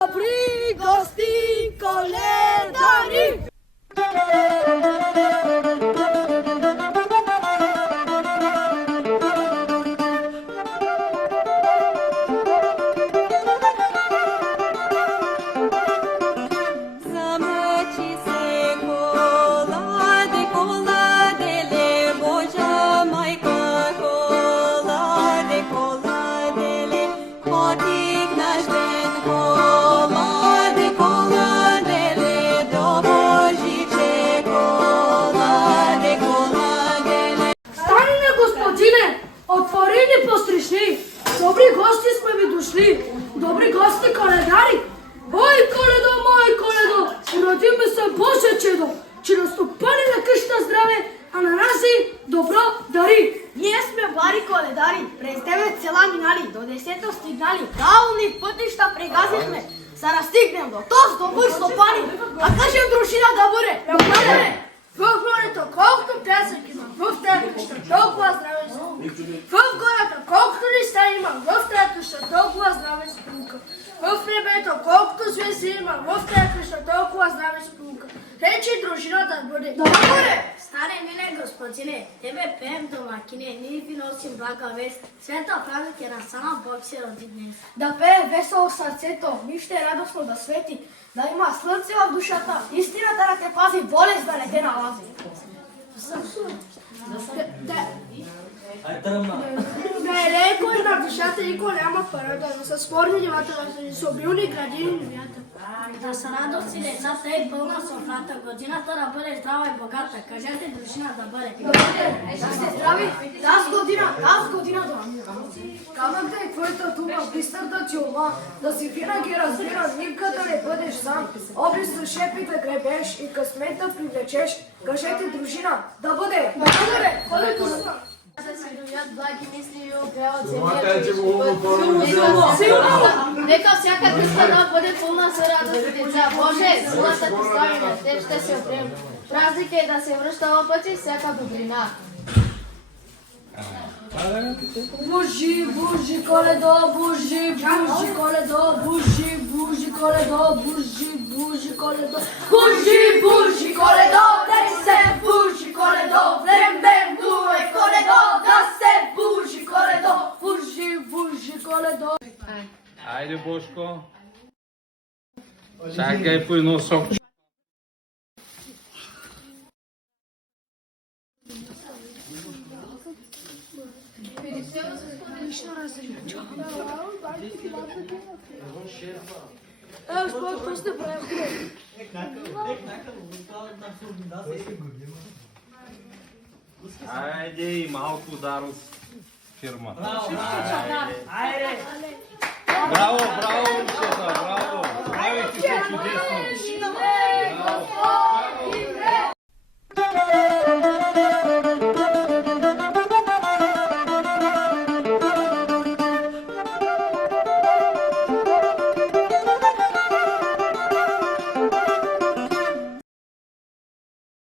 Dobri gosti koledari! Zameći se kolade, koladele, Božja majka, kolade, koladele, potik naš den, kolade, koladele, do Božiće, kolade, koladele. Станine, gospodine, otvorili postrišni, dobri gosti smo vi došli, dobri gosti koledari. Oj koledo, moj koledo, urodio mi se Bože čedo, će nas upali na kršta zdrave, a na nazi dobro dari. Ние сме бари коледари, през 9 села минали, до 10 стигнали, дални пътища прегазихме, за да стигнем до този добър стопани, а кажем дружина да бъде. В горето колкото пясък има, в третоща толкова здраве спунка. В гората колкото листа има, в третоща толкова здраве спунка. В небето колкото звезди има, в третоща толкова здраве спунка. Речи дружина да бъде. Старе миле господине, тебе пеем домакине, ние ви носим блага вест, света празник е настана, Бог се роди днес. Да пее весело сърцето, нищо е радостно да свети, да има слънце в душата, истината да те пази, болест да не те налази. Да е леко и на душата и голяма парада, да са спорни нивата, да са обилни градини невята. Да са радости децата и пълна софрата, годината да бъде здрава и богата, кажете дружина да бъде. Да сте здрави, тази година да. Камък да е твоята дума, бистърта ти ума, да си винаги разбира, никъде да не бъдеш сам. Облиста шепи да гребеш и късмет да привлечеш, кажете дружина да бъде. Да се доят благи мисли и огреват Нека всяка къща да бъде пълна с радост и деца. Боже, силата ти слави, на теб ще се опрем. Празник е да се връща в пъти всяка добрина. Бужи, бужи, коледо, бужи, бужи, коледо, бужи, бужи, коледо, бужи, бужи, коледо, бужи, бужи, коледо, да се бужи, коледо, време дуе, коледо, да се бужи, коледо, бужи, бужи, коледо. Ajde Boško. Čakaj, pojno sok. Какво сте правили? Ajde i malku daru firma. Ajde. Bravo, bravo, Učeta, bravo. Pravite se čudesno.